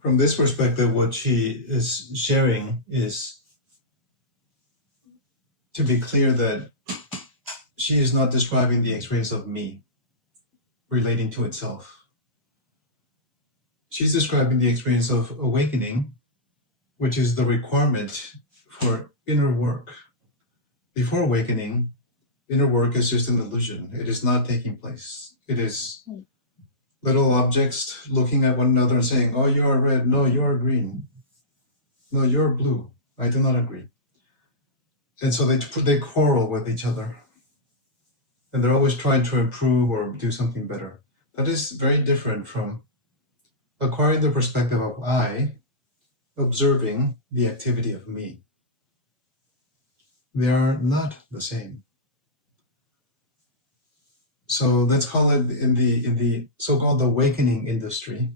from this perspective, what she is sharing is to be clear that she is not describing the experience of me relating to itself. She's describing the experience of awakening, which is the requirement for inner work. Before awakening, inner work is just an illusion. It is not taking place. It is little objects looking at one another and saying, oh, you are red. No, you are green. No, you're blue. I do not agree. And so they quarrel with each other. And they're always trying to improve or do something better. That is very different from acquiring the perspective of I, observing the activity of me. They are not the same. So let's call it in the so-called awakening industry,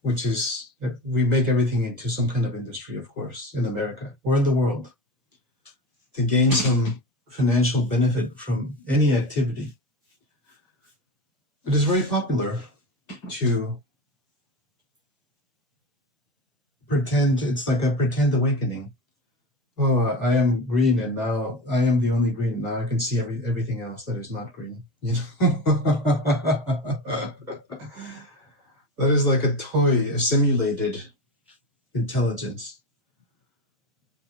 which is, we make everything into some kind of industry, of course, in America or in the world, to gain some financial benefit from any activity. It is very popular to pretend, it's like a pretend awakening. Oh, I am green and now I am the only green. Now I can see everything else that is not green. You know? That is like a toy, a simulated intelligence.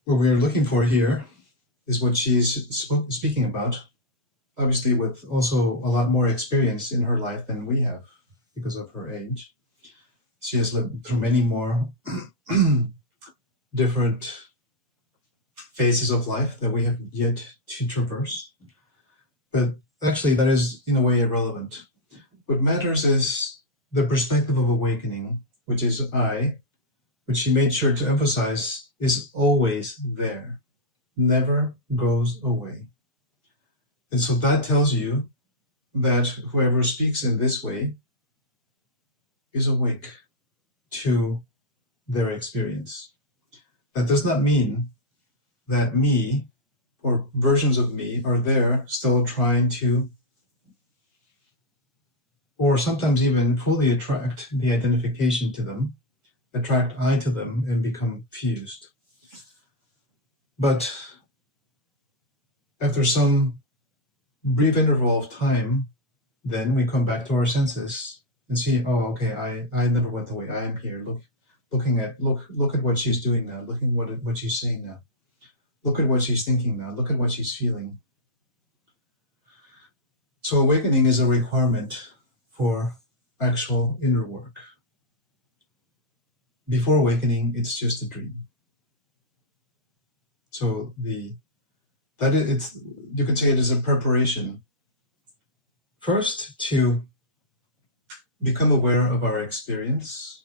What we are looking for here is what she's speaking about, obviously with also a lot more experience in her life than we have because of her age. She has lived through many more different phases of life that we have yet to traverse. But actually, that is in a way irrelevant. What matters is the perspective of awakening, which is I, which she made sure to emphasize is always there, never goes away. And so that tells you that whoever speaks in this way is awake to their experience. That does not mean that me or versions of me are there still trying to, or sometimes even fully attract the identification to them, attract I to them and become fused. But after some brief interval of time, then we come back to our senses and see, oh, okay, I never went away. I am here. Look at what she's doing now. Look at what she's saying now. Look at what she's thinking now. Look at what she's feeling. So awakening is a requirement for actual inner work. Before awakening, it's just a dream. So you could say it is a preparation. First, to become aware of our experience,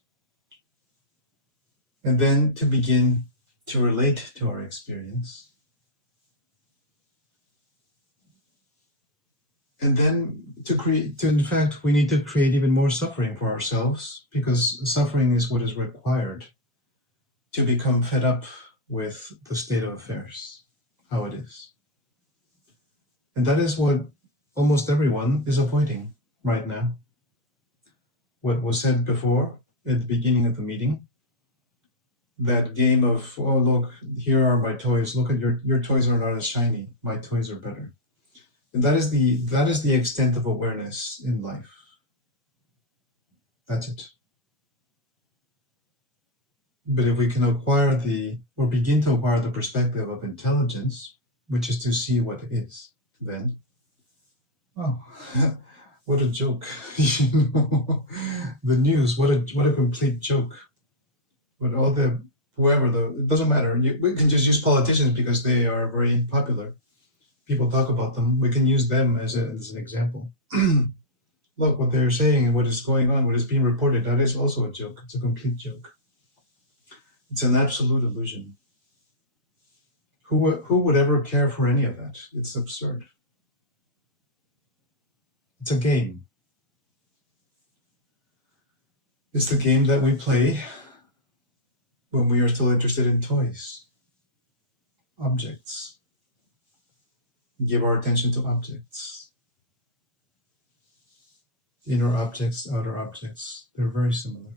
and then to begin to relate to our experience. And then in fact, we need to create even more suffering for ourselves, because suffering is what is required to become fed up with the state of affairs, how it is. And that is what almost everyone is avoiding right now. What was said before at the beginning of the meeting, that game of, oh, look, here are my toys. Look at your toys are not as shiny. My toys are better. And that is the extent of awareness in life. That's it. But if we can begin to acquire the perspective of intelligence, which is to see what is, then, oh, what a joke. You know, the news, what a complete joke. But it doesn't matter. We can just use politicians because they are very popular. People talk about them. We can use them as an example. Look, what they're saying and what is going on, what is being reported, that is also a joke. It's a complete joke. It's an absolute illusion. Who would ever care for any of that? It's absurd. It's a game. It's the game that we play when we are still interested in toys, objects. Give our attention to objects. Inner objects, outer objects, they're very similar.